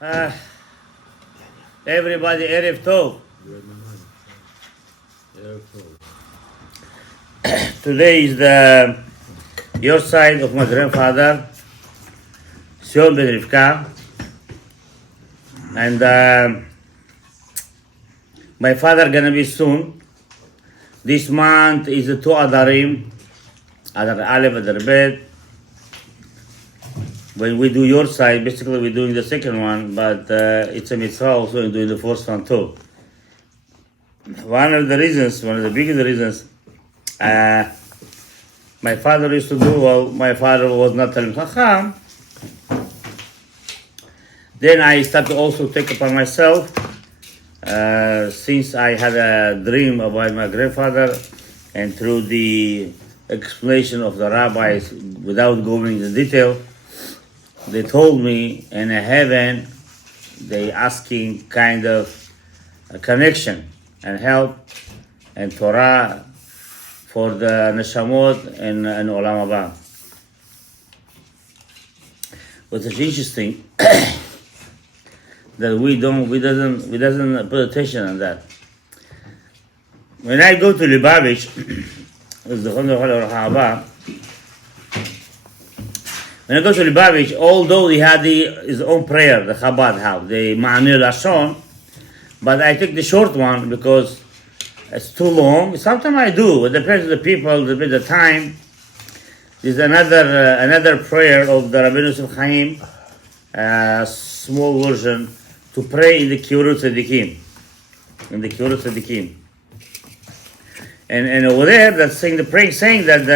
Uh, Everybody, Erev Tov. Today is the Yortzait of my grandfather, Tzion ben Rivka, and my father gonna be soon. This month is the two Adarim, Adar Aleph, Adar Bet. When we do your side, basically we're doing the second one, but it's a mitzvah also in doing the first one too. One of the biggest reasons, my father used to do, well, my father was not telling Chacham. Then I started to also take upon myself, since I had a dream about my grandfather, and through the explanation of the rabbis, without going into detail, they told me in heaven, they asking kind of a connection and help and Torah for the neshamot and Olam Haba. What's interesting that we doesn't put attention on that. When I go to Lubavitch, when I go to Lubavitch, although he had his own prayer, the Chabad have, the Ma'anir Lashon, but I take the short one because it's too long. Sometimes I do. It depends on the people, it depends on the time. There's another prayer of the Rabbi Yosef Chaim, a small version, to pray in the Kiurut Tzadikim. In the Kiurut Tzadikim. And over there, that's saying the prayer, saying that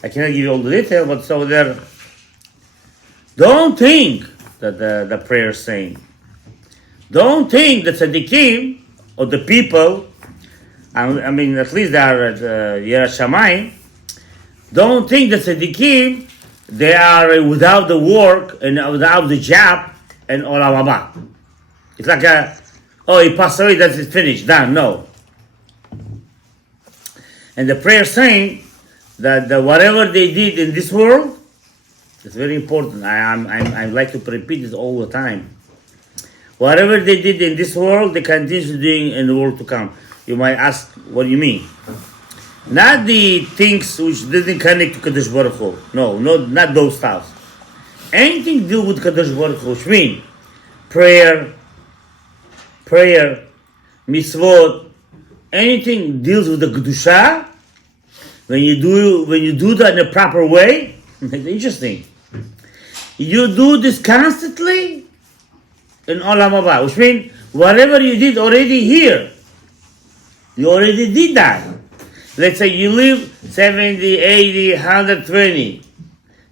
I cannot give you all the detail, but it's over there. Don't think that the prayer is saying. Don't think that tzaddikim, or the people, I mean, at least they are at Yirat Shamayim, don't think that tzaddikim, they are without the work and without the job and Olam Haba. It's like he passed away, that's it, finished, done. No. And the prayer saying that whatever they did in this world, it's very important. I like to repeat it all the time. Whatever they did in this world, they continue doing in the world to come. You might ask, what do you mean? Not the things which didn't connect to Kadosh Baruch Hu. No, not those stuff. Anything to do with Kadosh Baruch Hu, which means prayer, mitzvot, anything deals with the Kedusha. When you do that in a proper way, it's interesting. You do this constantly in Olam Haba, which means whatever you did already here, you already did that. Let's say you live 70, 80, 120.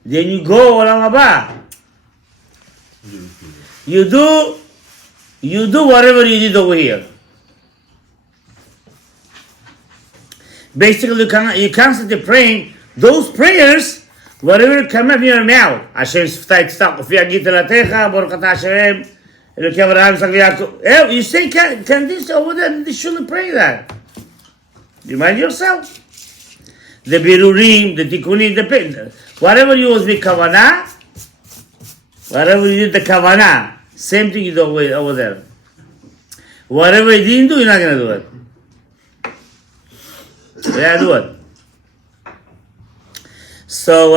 Then you go Olam Haba. You do whatever you did over here. Basically, you constantly praying those prayers, whatever come up in your mouth. Hashem Sftei Tzak, Ufi Agit Elatecha, Baruch Ata Hashem, Elokim Avraham, Yitzchak V'Yakov. You say, can this over there, they shouldn't pray that. You mind yourself. The Birurim, the Tikkunim, the whatever you was with Kavanah, whatever you did the Kavanah, same thing you do over there. Whatever you didn't do, you're not going to do it. Yeah, do it. So,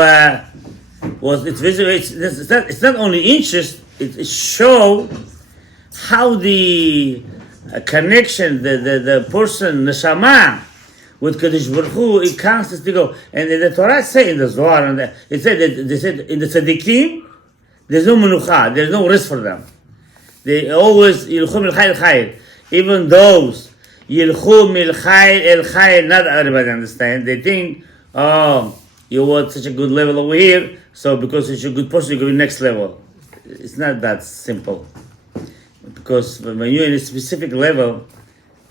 it's not only interest, it shows how the connection, the person, neshama, with Kadosh Baruch Hu, it constantly go. And the Torah say in the Zohar, and they said in the tzaddikim, there's no menucha, there's no rest for them. They always yilchum el chayil chayil. Even those Yilchum el chayil, not everybody understand. They think, you were at such a good level over here, so because you're such a good person, you go to the next level. It's not that simple. Because when you're in a specific level,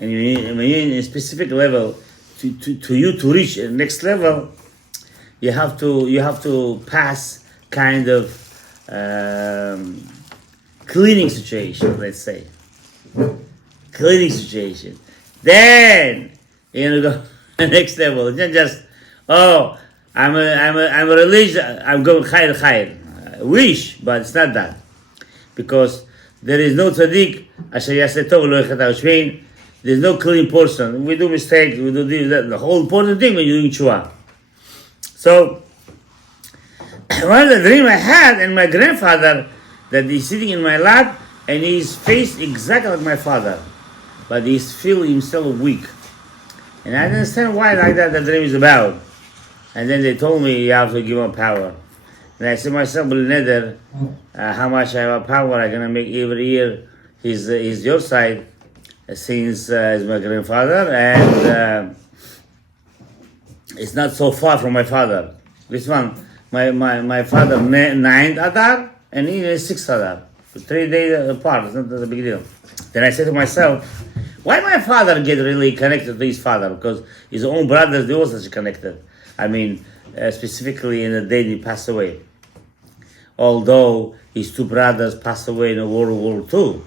and when you're in a specific level, to reach the next level, you have to pass kind of cleaning situation, let's say. Cleaning situation. Then go to the next level. It's not just I'm a religious. I'm going chayil. Wish, but it's not that. because there is no tzaddik asher yaseh tov lo yechat, which means there's no clean person. We do mistakes, we do this, that. The whole important thing when you're doing tshuva. So, one of the dream I had, and my grandfather, that he's sitting in my lap, and he's faced exactly like my father, but he's feeling himself weak. And I didn't understand why like that the dream is about. And then they told me you have to give up power. And I said to myself, how much I have power I'm gonna make every year his Yortzait, since he's my grandfather, and it's not so far from my father. This one, my father 9th Adar, and he is 6th Adar. 3 days apart, it's not a big deal. Then I said to myself, why my father get really connected to his father? Because his own brothers, they also connected. I mean, specifically in the day he passed away. Although his 2 brothers passed away in World War II.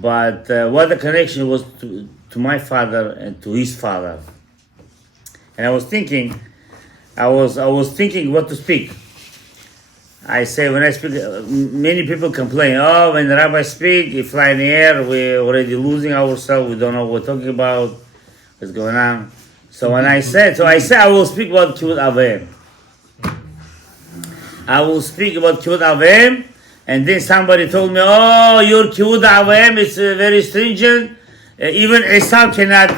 But what the connection was to my father and to his father. And I was thinking what to speak. I say when I speak, many people complain, oh, when the rabbi speak, he fly in the air, we're already losing ourselves, we don't know what we're talking about, what's going on. So when I said I will speak about Kibbutz Avim. I will speak about Kibbutz Avim, and then somebody told me, oh, your Kibbutz Avim is very stringent, even Esau cannot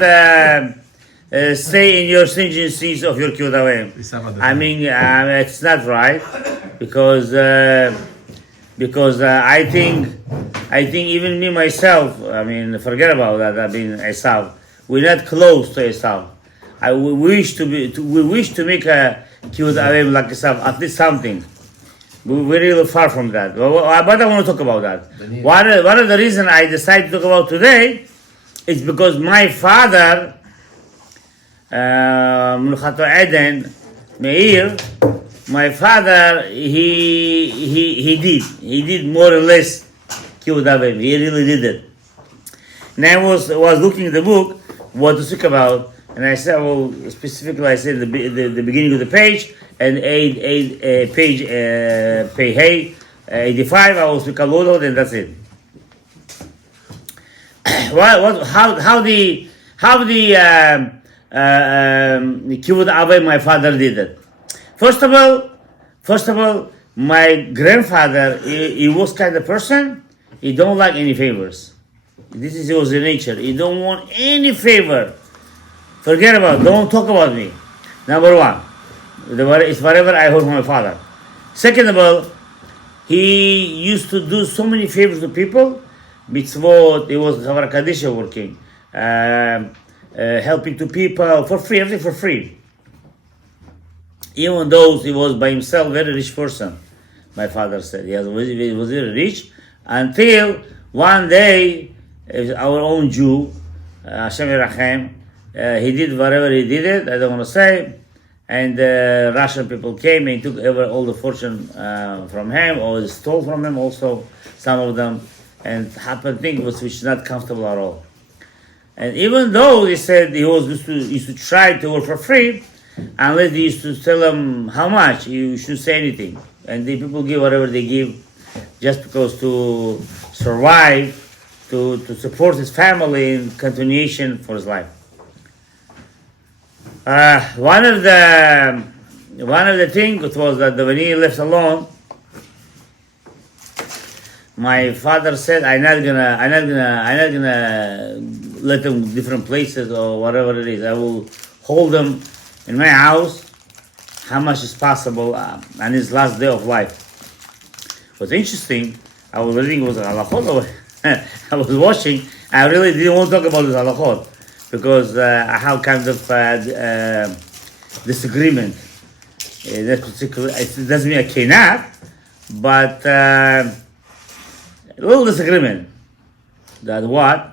stay in your stringencies of your Kibbutz Avim. I mean, it's not right. Because I think even me myself, I mean, forget about that. I mean, Esau, we're not close to Esau. We wish to make a Kibbutz Avim like Esau, at least something. We're really far from that. But I want to talk about that. One of the reasons I decided to talk about today is because my father, Mnuchato Eden Meir. My father, he did more or less Kibbutz Avim. He really did it. And I was looking at the book, what to speak about, and I said, well, specifically, I said the beginning of the page, and page 85, I will speak a lot, and that's it. How the Kibbutz Avim my father did it. First of all, my grandfather, he was kind of person, he don't like any favors. This is his nature. He don't want any favor. Forget about it. Don't talk about me. Number one. It's whatever I heard from my father. Second of all, he used to do so many favors to people. Mitzvot, he was Chavar Kadisha working. Helping to people for free, everything for free. Even though he was by himself very rich person, my father said. He was very rich until one day, our own Jew, Hashem Yerachem, he did whatever he did it, I don't want to say, and Russian people came and took over all the fortune from him, or stole from him also, some of them, and happened thing which is not comfortable at all. And even though he said he used to try to work for free, unless they used to tell him how much, you should say anything. And the people give whatever they give just because to survive, to support his family in continuation for his life. One of the things was that when he left alone, my father said, I'm not gonna let them different places or whatever it is. I will hold them in my house, how much is possible on his last day of life. What's interesting, I was reading, it was halachot. I was watching, I really didn't want to talk about this halachot, because I have kind of disagreement. That particular, it doesn't mean I cannot, but a little disagreement. That what?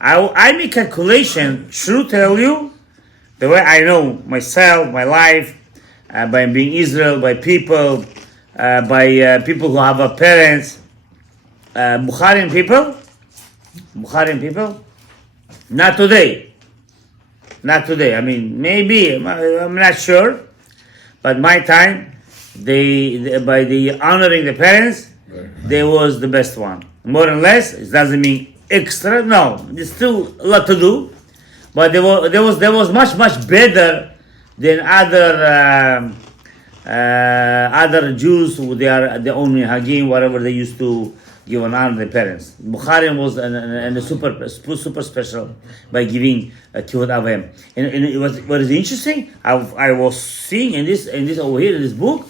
I make calculation, true tell you, the way I know myself, my life, by being Israel, by people, by people who have parents, Bukharian people, not today. I mean, maybe, I'm not sure, but my time, by the honoring the parents, there was the best one. More or less, it doesn't mean extra. No, there's still a lot to do, but there was much better than other Jews who they are their own hagim, whatever they used to give an honor to their parents. Bukharim was and super special by giving kibbutz avim. And it was what is interesting. I was seeing in this over here in this book,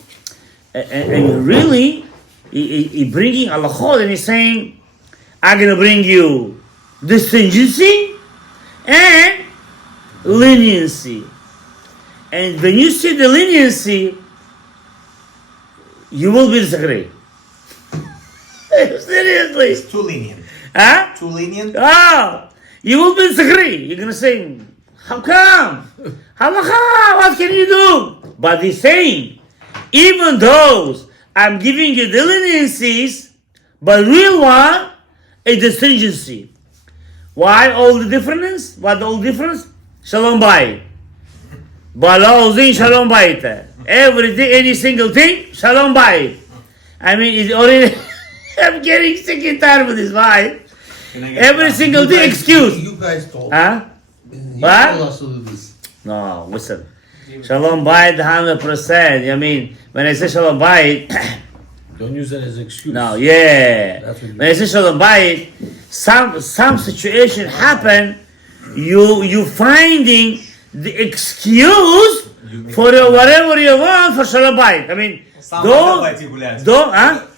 and really he bringing halachot and he's saying, I'm gonna bring you stringency and leniency. And when you see the leniency, you will be disagree. Seriously. It's too lenient. Huh? Too lenient? Oh, you will be disagree. You're going to say, how come? Halacha, what can you do? But he's saying, even those, I'm giving you the leniencies, but real one is the stringency. Why all the difference? What all difference? Shalom bayit. Bala ozin shalom bayit. Everything, any single thing, shalom bayit. I mean, it's already, I'm getting sick and tired with this vibe. Every single thing, excuse. You guys told. Huh? You What? told us to do this. No, listen. Shalom bayit 100%. I mean, when I say shalom bayit, Don't use that as an excuse. no, yeah. That's what you When I say shalom bayit, some situation happen, you finding the excuse for whatever you want for shalom bayit. I mean, Сам хотел пойти гулять.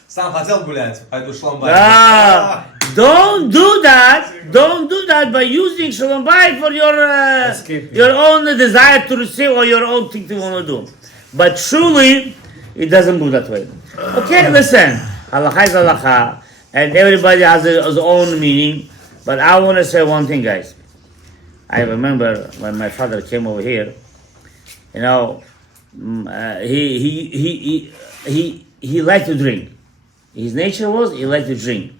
Сам хотел гулять, пойду шлом байт. Don't do that. Don't do that by using shalom bayit for your own desire to receive or your own thing to want to do. But truly, it doesn't go that way. Okay, listen. Halacha is halacha, and everybody has his own meaning. But I want to say one thing, guys. I remember when my father came over here. You know, he liked to drink. His nature was he liked to drink.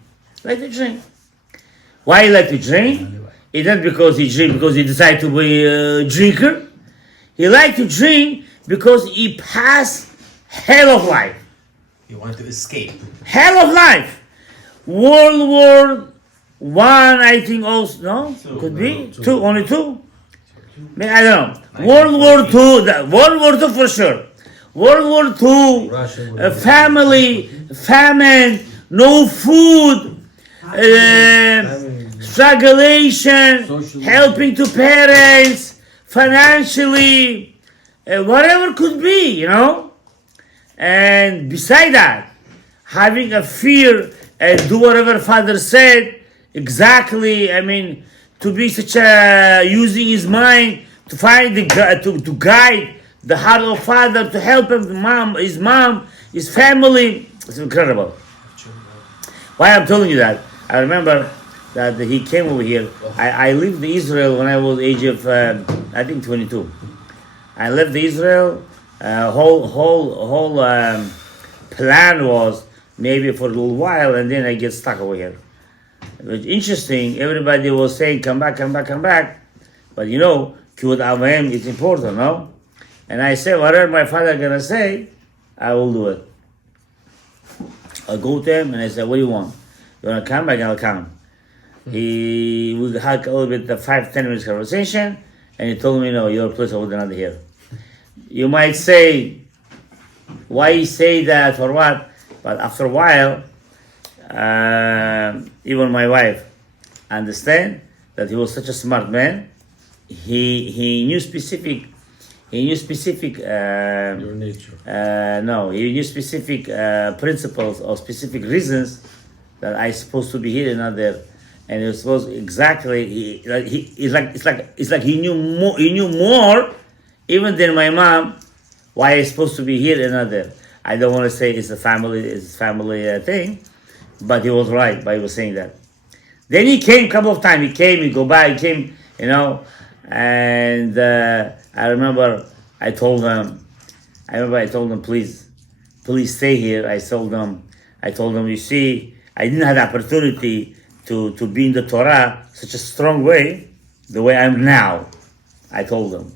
Why he liked to drink? It's not because he drank because he decided to be a drinker. He liked to drink because he passed hell of life. He wanted to escape. Hell of life. World War One, I think also no, could be two, only two. I don't know. World War II for sure. World War II, famine, no food, strugglation, helping to parents, financially, whatever could be, you know. And beside that, having a fear and do whatever father said, exactly, I mean, to be such a, using his mind to find to guide the heart of father, to help him, his mom, his family. It's incredible. Why I'm telling you that? I remember that he came over here. I lived in Israel when I was age of, I think 22. I left Israel. Whole plan was maybe for a little while, and then I get stuck over here. It was interesting. Everybody was saying, come back. But you know, kibbutz avim is important, no? And I said, whatever my father gonna say, I will do it. I go to him and I said, what do you want? You wanna come? I'll come. We had a little bit of 5-10 minutes conversation, and he told me, no, your place over not here. You might say, why he say that or what? But after a while, even my wife understand that he was such a smart man. He knew specific. Your nature. He knew specific principles or specific reasons that I supposed to be here and not there. And it was supposed exactly. It's like he knew more. He knew more even than my mom. Why I supposed to be here and not there. I don't want to say it's a family thing, but he was right by was saying that. Then he came a couple of times. He came, he go by, he came, you know, and I remember I told him, please stay here. I told him, you see, I didn't have the opportunity to be in the Torah such a strong way, the way I'm now. I told him.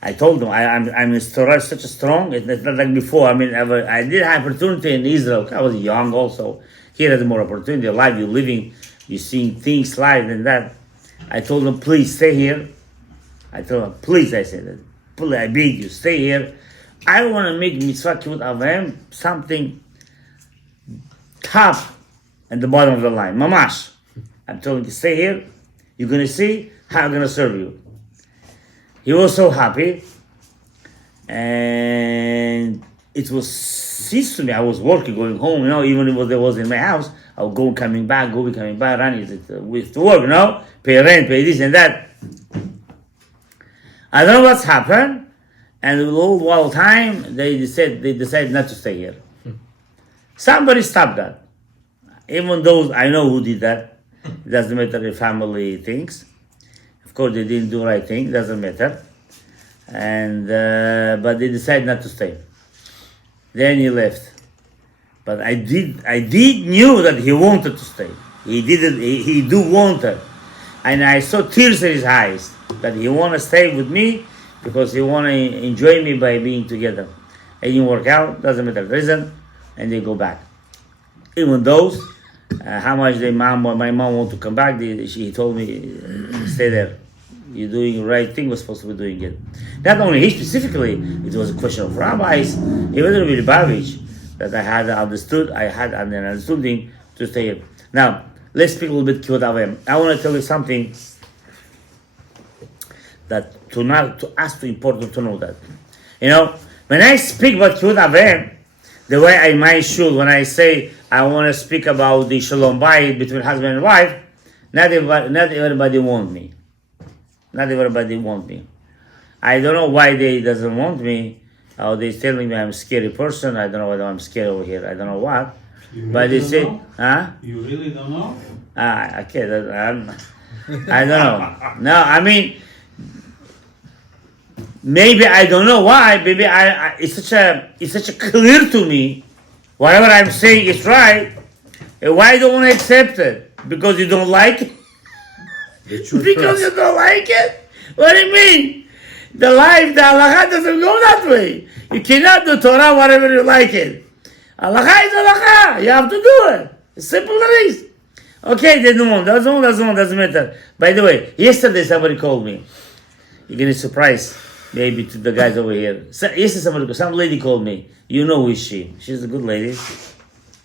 I told him I'm such a strong. It's not like before. I mean, I did have opportunity in Israel. I was young also. Here there's more opportunity. Life you're living, you're seeing things live and that. I told him, please stay here. I told him, please, I said, please, I beg you, stay here. I want to make mitzvah kibbutz avim something top at the bottom of the line. Mamash. I'm telling you, stay here. You're going to see how I'm going to serve you. He was so happy. And it was ceased to me. I was working, going home, even if I was in my house, I would go coming back, running with to work, pay rent, pay this and that. I don't know what's happened. And a little while time, they decided not to stay here. Somebody stopped that. Even though I know who did that, it doesn't matter if family thinks. Of course, they didn't do the right thing. Doesn't matter. And but they decided not to stay. Then he left. But I did knew that he wanted to stay. He didn't. He do wanted, and I saw tears in his eyes that he want to stay with me because he want to enjoy me by being together. It didn't work out. Doesn't matter the reason, and they go back. Even those, how much my mom want to come back, she told me, stay there. You're doing the right thing, we're supposed to be doing it. Not only he specifically, it was a question of rabbis, even Rabbi Lubavitch, that I had an understanding to stay here. Now, let's speak a little bit kibbutz avim. I want to tell you something that to us too important to know that. When I speak about kibbutz avim, the way I might should, when I say I want to speak about the shalom bayit between husband and wife, not everybody want me. Not everybody want me. I don't know why they doesn't want me. Or they telling me I'm a scary person. I don't know whether I'm scared over here. I don't know what. But they say, huh? You really don't know? Okay. I don't know. No, I mean, maybe I don't know why. Maybe it's such a clear to me. Whatever I'm saying is right. Why don't you want to accept it? Because you don't like it? Because you don't like it? What do you mean? The life, the halacha doesn't go that way. You cannot do Torah whatever you like it. Halacha is halacha. You have to do it. It's simple as this. Okay, they don't want. Doesn't matter. By the way, yesterday somebody called me. You're going to surprise maybe to the guys over here. Yesterday some lady called me. You know who is she? She's a good lady.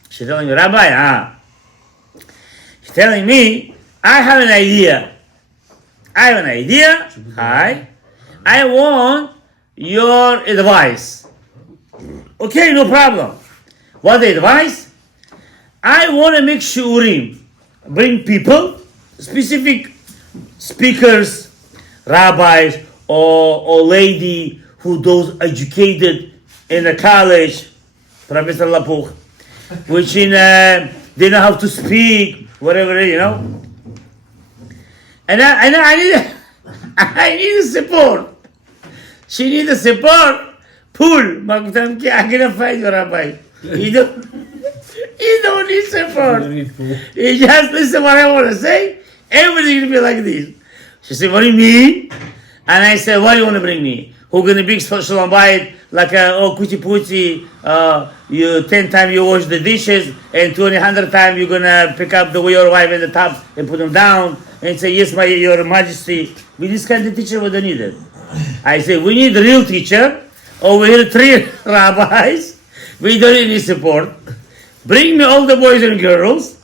She's telling me, Rabbi, she's telling me, I have an idea. Hi. I want your advice. Okay, no problem. What the advice? I want to make shurim. Bring people, specific speakers, rabbis, or lady who those educated in a college, Professor Lapuch, which they know how to speak, whatever, And I need support. She needs a support. Pull. I'm gonna find you, Rabbi. You don't need support. You just listen what I want to say. Everything will be like this. She said, what do you mean? And I said, what do you want to bring me? Who gonna bring shalom bayit like kuti puti? You 10 times you wash the dishes, and 200 times you're gonna pick up your wife in the tub and put them down and say, yes, your majesty. With this kind of teacher, we don't need it. I say, we need a real teacher. Over here, 3 rabbis. We don't need any support. Bring me all the boys and girls.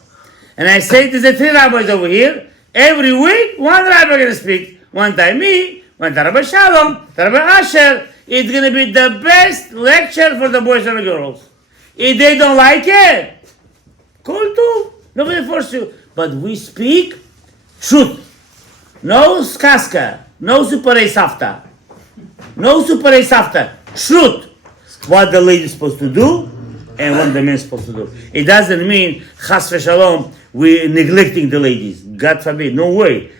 And I say, there's 3 rabbis over here. Every week, 1 rabbi gonna speak. One time me, one time Rabbi Shalom, Rabbi Asher. It's gonna be the best lecture for the boys and the girls. If they don't like it, cool too. Nobody force you. But we speak truth. No skaska. No super safta. No super safta. Truth. What the lady is supposed to do and what the man is supposed to do. It doesn't mean chas v'shalom we're neglecting the ladies. God forbid. No way.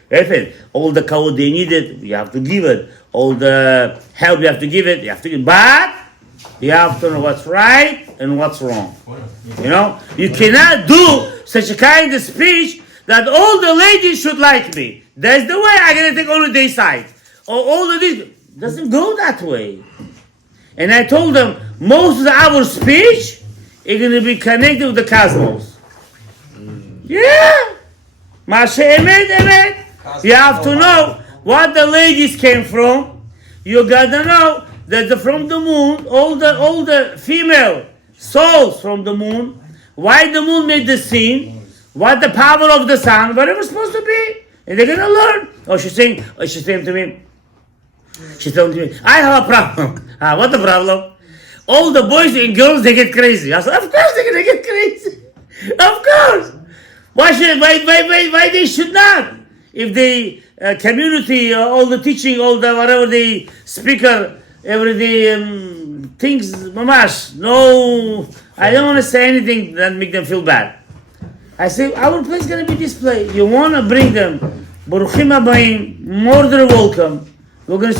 All the kavod they needed, you have to give it. All the help you have to give it, you have to give it. But you have to know what's right and what's wrong. You cannot do such a kind of speech that all the ladies should like me. That's the way I'm going to take only their side. Or all of this. Doesn't go that way. And I told them, most of our speech is going to be connected with the cosmos. Yeah. Mashe emet, emet. You have to know what the ladies came from. You gotta know that from the moon, all the female souls from the moon, why the moon made the scene, what the power of the sun, whatever it's supposed to be. And they're gonna learn. She's saying to me, I have a problem. What the problem? All the boys and girls, they get crazy. I said, of course they're gonna get crazy. Of course. Why they should not? If the community, all the teaching, all the whatever the speaker, every day things, mamash. No, I don't want to say anything that make them feel bad. I say our place is gonna be this place. You wanna bring them, Baruchim Abayim, more than welcome. We're gonna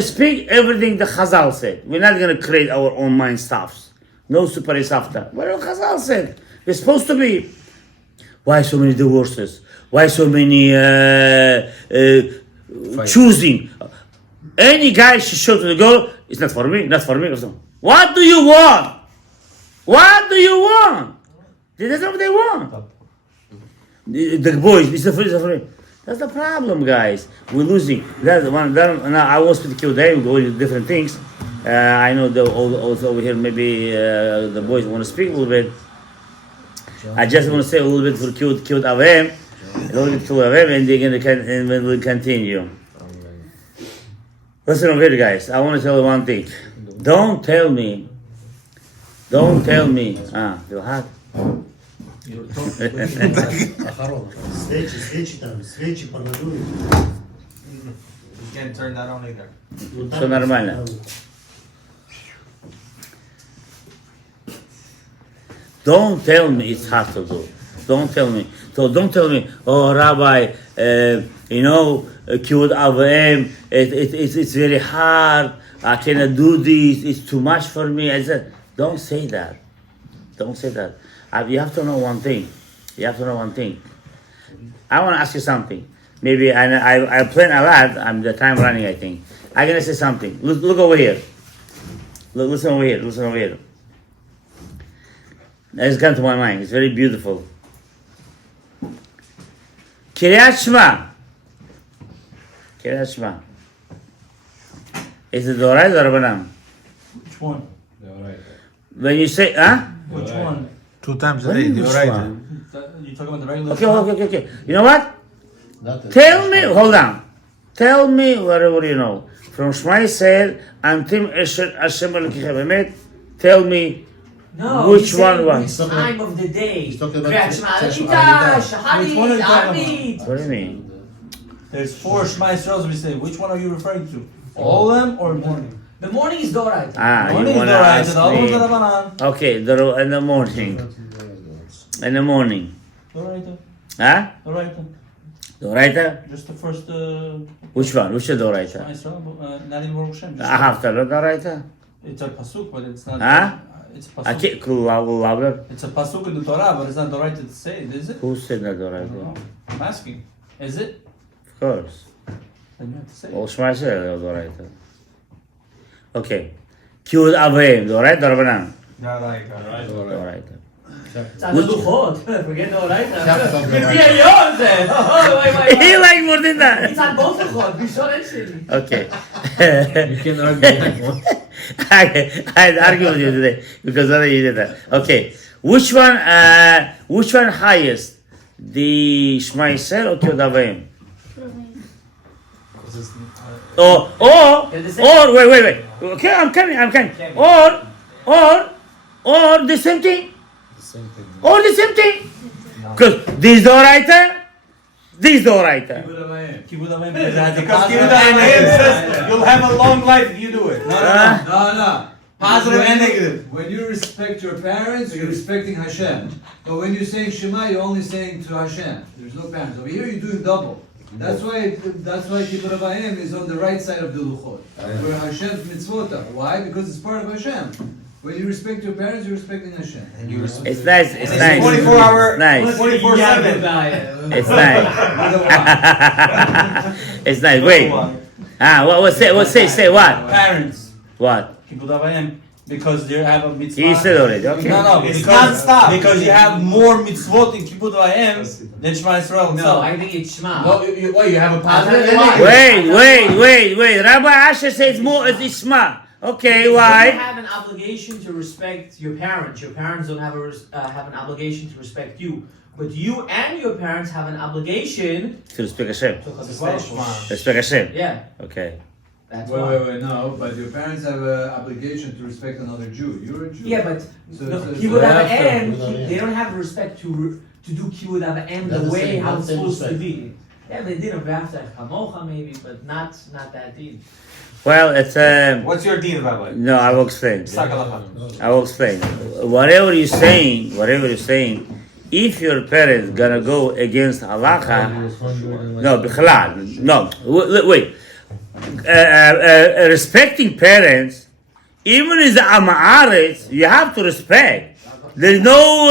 speak everything the Chazal said. We're not gonna create our own mind stuffs. No super safta. Whatever Chazal said. It's supposed to be. Why so many divorces? Why so many choosing? Any guy should show to the girl, it's not for me, not for me. What do you want? What do you want? That's not what they want. The boys, it's for me. That's the problem, guys. We're losing. That's one. Now I won't speak to Gadaev. Go into different things. I know also over here maybe the boys want to speak a little bit. I just want to say a little bit for Kiyud Avem, and they're gonna and we'll continue. Listen over here, guys. I want to tell you one thing. Don't tell me. You're hot. You can't turn that on either. Все нормально. Don't tell me it's hard to do. Don't tell me. So don't tell me, oh Rabbi, Kiyud Avim, it's very hard. I cannot do this. It's too much for me. I said, don't say that. Don't say that. You have to know one thing. I want to ask you something. Maybe I plan a lot. I'm the time running. I think I'm gonna say something. Look over here. Listen over here. It's come to my mind. It's very beautiful. Kiryat Shema. Is it Dorai or Rabbanan? Which one? When you say, Which one? 2 times a day. You're right. You talking about the regular? Okay. You know what? Tell me, hold on. Tell me whatever you know. From Shema Yisrael, Antim Esher Hashem Elokeichem Emet. Tell me which one was. Which time of the day? He's talking about Kriyat Shema Shema Alita, Alita. Shaharit, Which one are you talking Arvit. What do you mean? There's 4 Shema Yisraels we say. Which one are you referring to? All of them or morning? The morning is Doraita. You Morning is want to the right, ask and the other ones are me? Rabbanan. Okay, in the morning. In the morning. Doraita. Doraita? Just the first. Which one? Which is Shema Doraita? Yisrael, not even Baruch Hashem. After Doraita? It's a pasuk, but it's not. It's a I pasuk. can't louder. It's a pasuk in the Torah, but it's not the right to say it, is it? Who said that I don't Doraita? know. I'm asking. Is it? Of course. Then you have to say All it. Shema Yisrael Doraita. Okay. Kiyud Avim, Doraita or Rabbanan? Doraita. It's on the Luchot. Forget Doraita. Chapter of With Doraita. the Eliyahu there. Wait. He like more than that. It's on both Luchot. Bishon and Sheni. Okay. You can argue that one. I'd argue with you today because other you did that. Okay. Which one highest? The Shema Yisrael or Kiyud Avim? Or wait. Okay, I'm coming. Or the same thing. Or the same thing. Because this Doraita. Kibud Amayim, Because Kiyud Avim says you'll have a long life if you do it. No. Positive and negative. When you respect your parents, you're respecting Hashem. But when you're saying Shema, you're only saying to Hashem. There's no parents. Over here, you're doing double. That's why Kibbutz Abayim is on the right side of the Luchot. Where Hashem's mitzvot are. Why? Because it's part of Hashem. When you respect your parents, you're respecting Hashem. And you respect. It's nice. It's nice. 24 hour. Nice. 24/7. It's nice. It's nice. Wait. Say what? Parents. What? Kibbutz Av V'Em, because they have a mitzvah. He said already. Okay. No, It's because, non-stop. because you have more mitzvot in Kibbutz Av V'Em than Shema Yisrael No, itself. I think it's Shema. No, what, you have a positive? Wait. Rabbi Asher says more at Ishma. Okay, You why? have an obligation to respect your parents. Your parents don't have have an obligation to respect you. But you and your parents have an obligation To respect Hashem. to Respect Shema. Respect Hashem. Yeah, Okay. that's why. No, but your parents have an obligation to respect another Jew. You're a Jew. Yeah, but So- no, so- Kibbutz so Av after- V'Em, they don't have respect to do Kibbutz Av V'Em Not the the way same, how not it's the same supposed to respect. be. Yeah, they did a V'afta Chamocha maybe, but not that deep. Well, it's What's your dean, Rabbi? no. I will explain. Sakalacha. I will explain. Whatever you're saying, if your parents gonna go against halacha, no, bichlal, no. Wait. Respecting parents, even in the Amaretz, you have to respect. There's no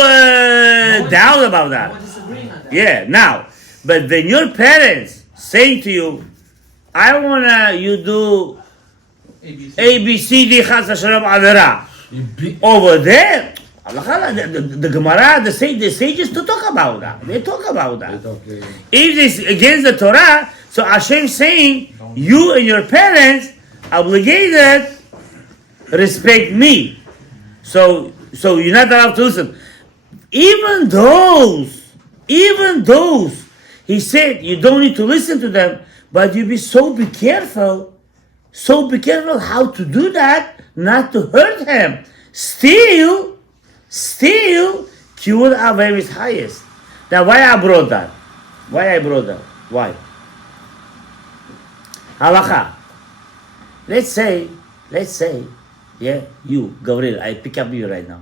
doubt about No that. one disagreeing on that. Yeah. Now, but when your parents saying to you, "I wanna you do A, B, C, D, Chas Hashem Avera," over there, the Gemara, the sages to talk about that. They talk about that. If it's against the Torah, so Hashem saying, you and your parents obligated respect me. So you're not allowed to listen. Even those, he said you don't need to listen to them, but you be careful how to do that, not to hurt him. Still, Kibbutz Av V'Em is highest. Now, why I brought that? Why? Halacha. Let's say, yeah, you, Gabriel, I pick up you right now.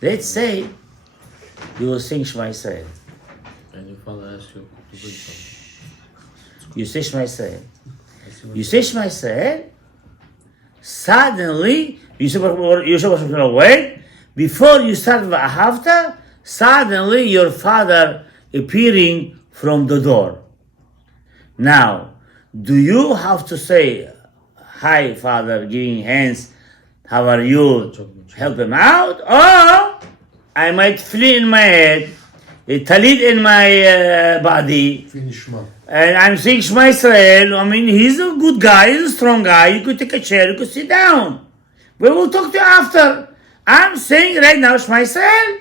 Let's say you will sing Shema Yisrael. And your father asks you to bring something. You say Shema Yisrael. Suddenly, you say, wait, before you start V'ahavta, suddenly your father appearing from the door. Now, do you have to say, hi, father, giving hands, how are you, help him out? Or I might flee in my head, a talit in my body, Finish Shema. and I'm saying Shema Yisrael. I mean, he's a good guy, he's a strong guy. You could take a chair, you could sit down. We will talk to you after. I'm saying right now Shema Yisrael.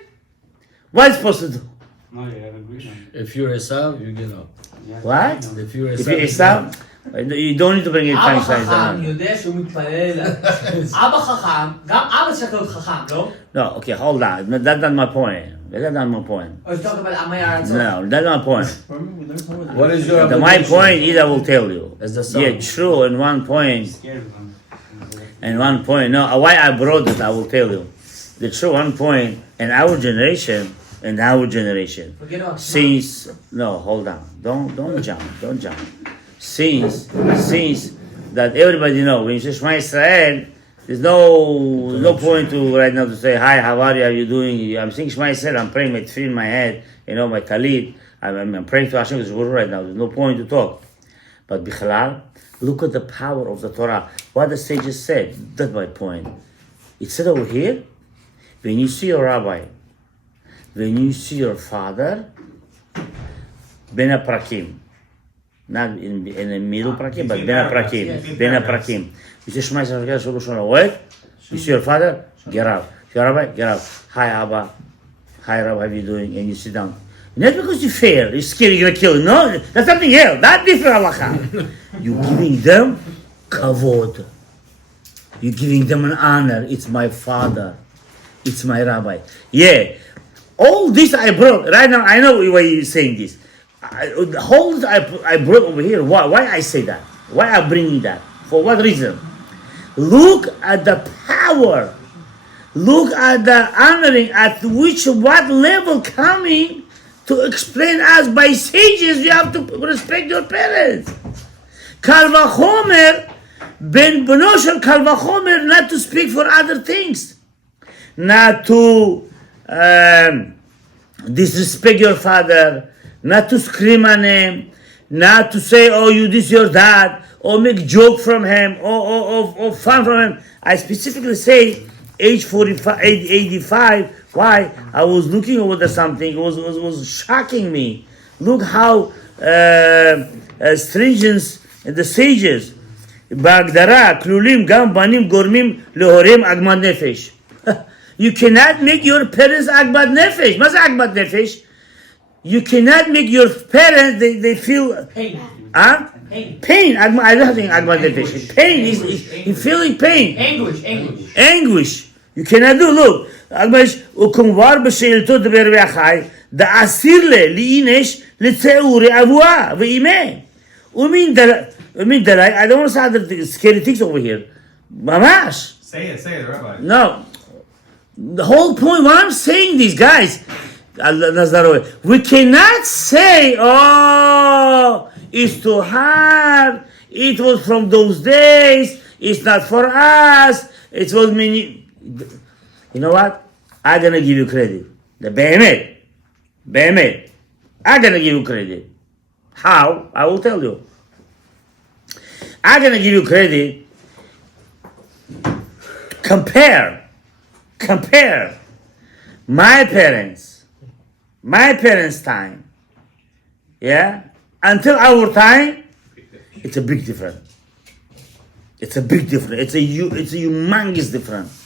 What is supposed to do? No, you have agreement. If you're Esav, you get up. What? If you're If Esav, you stop, you don't need to bring it אבא time size. חכם יודע שהוא מתפלל. אבא חכם, גם אבא צריך להיות חכם, לא? No, okay, hold on. That's not my point. That's not my point. או שאתה מדבר על עמי הארצות. No, that's not my point. What is your My point is I will tell you. As the son. Yeah, true. In one point. Scared of them. No, why I brought it, I will tell you. The true one point in our generation, Forget about Shema. since no, hold on, don't jump. Since that everybody know when you say Shema Yisrael, there's no point to right now to say hi, how are you? How you doing? I'm saying Shema Yisrael. I'm praying my tefillin in my head, my talit. I'm praying to Hashem right now. There's no point to talk. But bichlal, look at the power of the Torah. What the sages said. That's my point. It said over here, when you see your rabbi, when you see your father, ben prakim, not in the middle prakim, but ben prakim. You say Shema Yisrael, what? You see your father, get up. Your rabbi, get up. Hi Abba, hi Rabbi, how are you doing? And you sit down. Not because you're fair, you're scared you're gonna kill him. No, that's something else. That's different halacha. You're giving them kavod. You're giving them an honor. It's my father. It's my rabbi. Yeah. All this I brought. Right now, I know why you're saying this. The whole this I brought over here. Why I say that? Why I bring that? For what reason? Look at the power. Look at the honoring at what level coming to explain us by sages. You have to respect your parents. Kal vachomer, ben beno shel kal vachomer, not to speak for other things, not to disrespect your father, not to scream on him, not to say, oh, you this, you're that, or make joke from him, or fun from him. I specifically say age 45, age 85. Why? I was looking over something. It was shocking me. Look how stringent the sages. בהגדרה כלולים גם בנים גורמים להורים עגמת נפש. You cannot make your parents עגמת נפש. מה זה עגמת נפש? You cannot make your parents, they feel... Pain. Huh? Pain. Pain. I don't think עגמת נפש. Pain is feeling pain. Anguish. You cannot do, look. וכמובן בשאלתו דבר והחי, דאסיר לאינש לצעורי אבוה ואימה. I don't want to say other scary things over here. Mamash. Say it, Rabbi. No. The whole point, what I'm saying, these guys, we cannot say, oh, it's too hard, it was from those days, it's not for us, it was many. You know what? I'm going to give you credit. The Behemet. I'm going to give you credit. How? I will tell you. I'm going to give you credit. Compare my parents' time, yeah, until our time. It's a big difference. It's a humongous difference.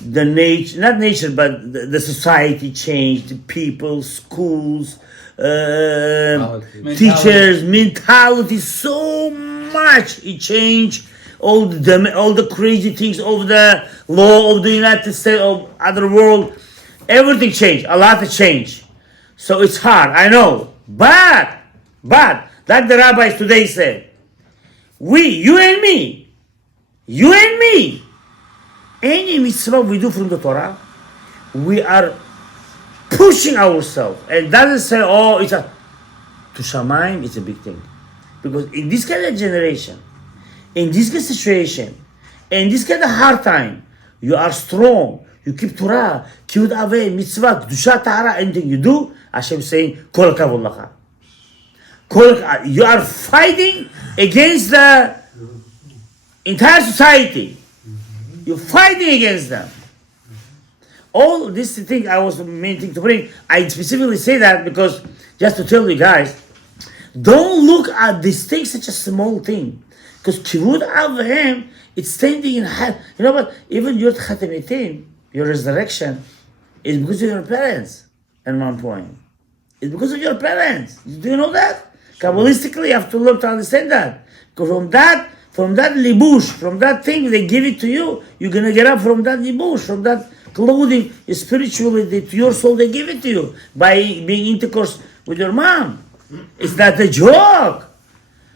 The nature, not nature, but the society changed. The people, schools, teachers, mentality, so much it changed. All the crazy things of the law of the United States, of other world, everything changed. A lot of change. So it's hard, I know. But like the rabbis today said, you and me, any mitzvah we do from the Torah, we are pushing ourselves. And doesn't say, oh, to Shamayim, it's a big thing. Because in this kind of generation, in this kind of situation, in this kind of hard time, you are strong. You keep Torah, Kiyud Aveh, mitzvah, Kedusha, Tahara, anything you do, Hashem saying, Kol Kavod Lacha. You are fighting against the entire society. You're fighting against them. All this thing I was meaning to bring, I specifically say that because, just to tell you guys, don't look at this thing such a small thing. Because Kivud Avhem, it's standing in high. You know what? Even your Tchatemitim, your resurrection, is because of your parents, at one point. It's because of your parents. Do you know that? Kabbalistically, you have to learn to understand that. Because from that libush, from that thing they give it to you, you're going to get up from that libush, from that clothing, spiritually, to your soul, they give it to you by being intercourse with your mom. It's not a joke.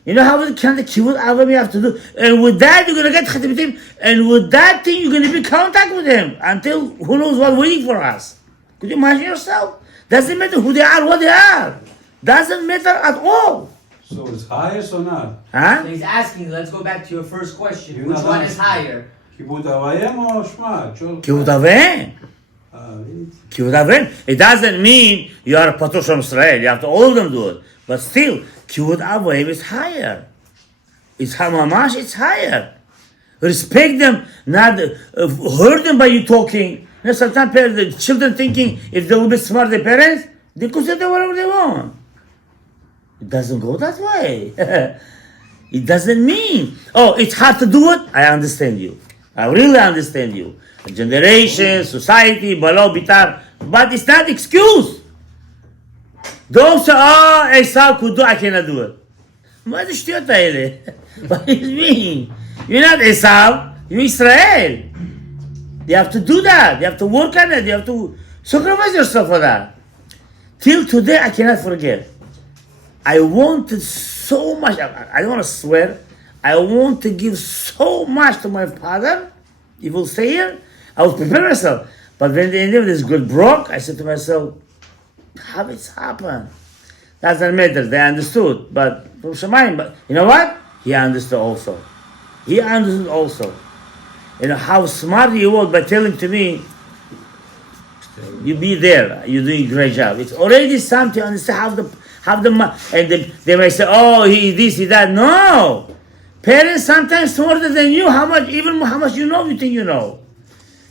You know how kind of kivud avim you have to do, and with that you're gonna get chatimitim, and with that thing you're gonna be in contact with him until who knows what waiting for us. Could you imagine yourself? Doesn't matter who they are, what they are. Doesn't matter at all. So it's highest or not? Huh? So he's asking, let's go back to your first question. You're Which not one answering. is higher? Kibud avayim or shma? Kivud avim. Kivud avim. It doesn't mean you are Patush from Israel. You have to all of them do it, but still. Kivud Avayim is higher. It's Hamamash, it's higher. Respect them, not hurt them by you talking. You know, sometimes the children thinking if they will be smart, their parents, they could say whatever they want. It doesn't go that way. It doesn't mean, oh, it's hard to do it. I understand you. I really understand you. Generation, society, balo, bitar. But it's not excuse. Don't say, oh, Esau could do, I cannot do it. מה זה שטויות האלה? What does it mean? You're not Esau, you're Israel. You have to do that. You have to work on it. You have to sacrifice yourself for that. Till today, I cannot forget. I wanted so much, I don't want to swear, I want to give so much to my father. He will stay here. I was preparing myself. But when the end of this good broke, I said to myself, how it's happened? Doesn't matter, they understood. But from Shemayim, but you know what? He understood also. You know how smart he was by telling to me, you be there, you're doing a great job. It's already something to understand have the and they may say, oh, he this, he that. No, parents sometimes smarter than you. How much you know? You think you know.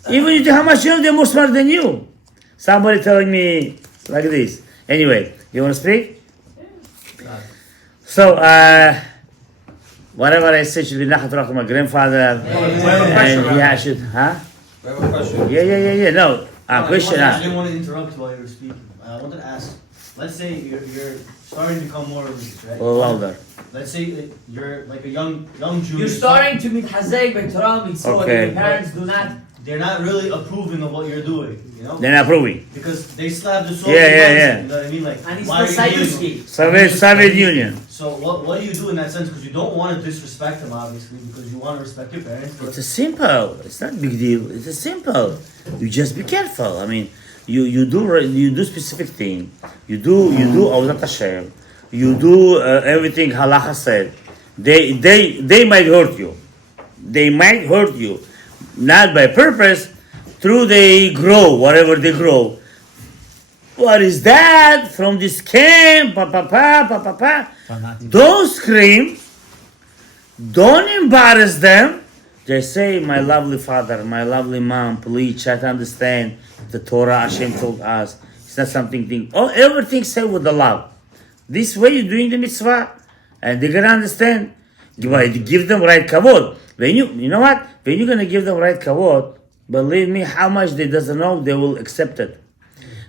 Even you think how much you know, they're more smart than you. Somebody telling me like this. Anyway, you want to speak? So, whatever I said should be nachat ruach to my grandfather, and he should, huh? We have a question. Yeah. No, question. I didn't want to interrupt while you were speaking. I wanted to ask. Let's say you're starting to become more religious, right? Oh, louder. Let's say you're like a young Jew. You're starting to mitchazek by Torah mitzvot. Okay. Your parents do not. They're not really approving of what you're doing, you know? They're not proving. Because they still have the soul. Yeah. You know what I mean? Like, And it's why the are you doing Sayuski. Soviet Union. So what do you do in that sense? Because you don't want to disrespect them, obviously, because you want to respect your parents. But It's a simple. It's not a big deal. It's a simple. You just be careful. I mean, you do specific thing. You do Avodat Hashem. You do everything Halacha said. They might hurt you. They might hurt you, not by purpose. Through they grow, whatever they grow. What is that from this camp? Don't scream. Don't embarrass them. They say, my lovely father, my lovely mom, please try to understand the Torah Hashem told us. It's not something, everything said with the love. This way you're doing the mitzvah, and they're gonna understand. Give them right kavod. When you know what? When you're gonna give them right kavod, believe me, how much they doesn't know, they will accept it.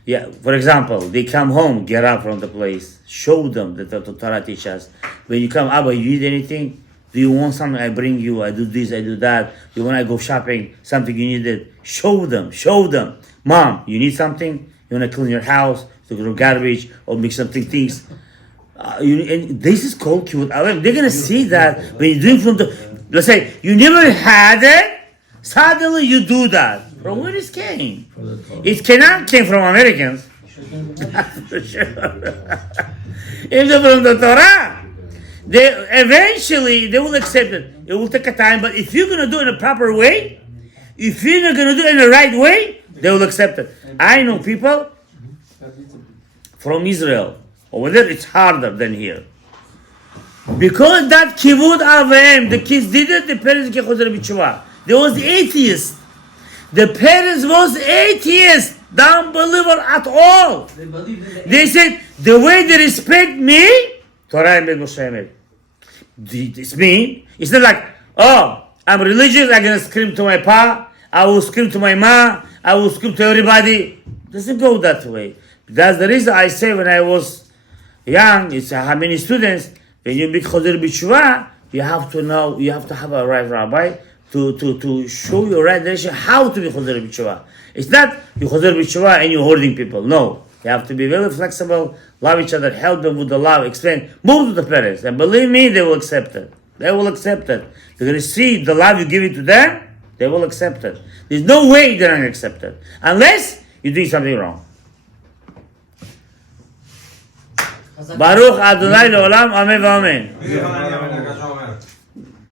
Yeah, for example, they come home, get up from the place, show them that the Torah teaches. When you come, Abba, you need anything? Do you want something? I bring you. I do this, I do that. You want to go shopping, something you needed. Show them. Mom, you need something? You want to clean your house, to go to garbage, or make something things. And this is called kibbut avim. They're going to see that when you're doing from let's say, you never had it, suddenly you do that. From where this came? It cannot came from Americans. For sure. It's from the Torah. Eventually they will accept it. It will take a time, but if you're gonna do it in a proper way, if you're not gonna do it in the right way, they will accept it. I know people from Israel. Over there it's harder than here. Because that kibbut avim, the kids did it, the parents get chozer b'tshuva. There was atheists. The parents was atheists, don't believe at all. They believe in the They said, the way they respect me, Torah and Moshe Emet. It's me. It's not like, oh, I'm religious, I'm going to scream to my pa, I will scream to my ma, I will scream to everybody. It doesn't go that way. That's the reason I say when I was young, it's how many students, when you make chozer b'tshuva, you have to know, you have to have a right rabbi to show your right direction how to be chozer b'tshuva. It's not you chozer b'tshuva and you're holding people. No. You have to be very flexible, love each other, help them with the love, explain, move to the parents. And believe me, they will accept it. They will accept it. They're going to see the love you give it to them, they will accept it. There's no way they're not going to accept it. Unless you're doing something wrong. Baruch Adonai Le'olam, Amen v'Amen.